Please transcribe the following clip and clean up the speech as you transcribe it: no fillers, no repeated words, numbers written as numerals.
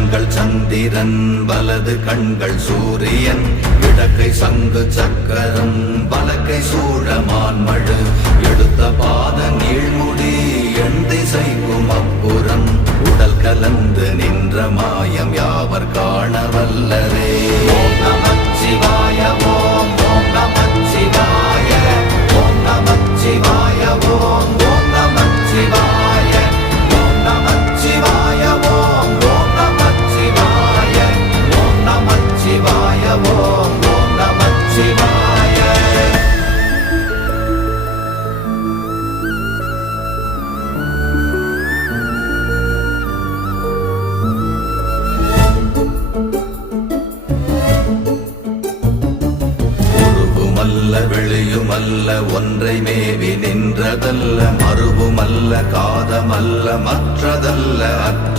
கண்கள் சந்திரன் வலது கண்கள் சூரியன் இடக்கை சங்கு சக்கரம் வலக்கை சூழமான் மழு எடுத்த பாத நீழ்முடி எண் திசைக்கும் அப்புறம் உடல் கலந்து நின்ற மாயம் யாவர் காண வல்லரே. ஓம் நமச்சிவாய ஓம் ஓம் நமச்சிவாய ஓம் நமச்சிவாய ஓம் ஓம் நமச்சிவாய ஓம் நமச்சிவாய ஓம் ஓம் நமச்சிவாய ஓம் நமச்சிவாய ஓம் ஓம் நமச்சிவாய. உருவுமல்ல வெளியுமல்ல ஒன்றை மேவி நின்றதல்ல மறுவுமல்ல காதமல்ல மற்றதல்ல அற்ற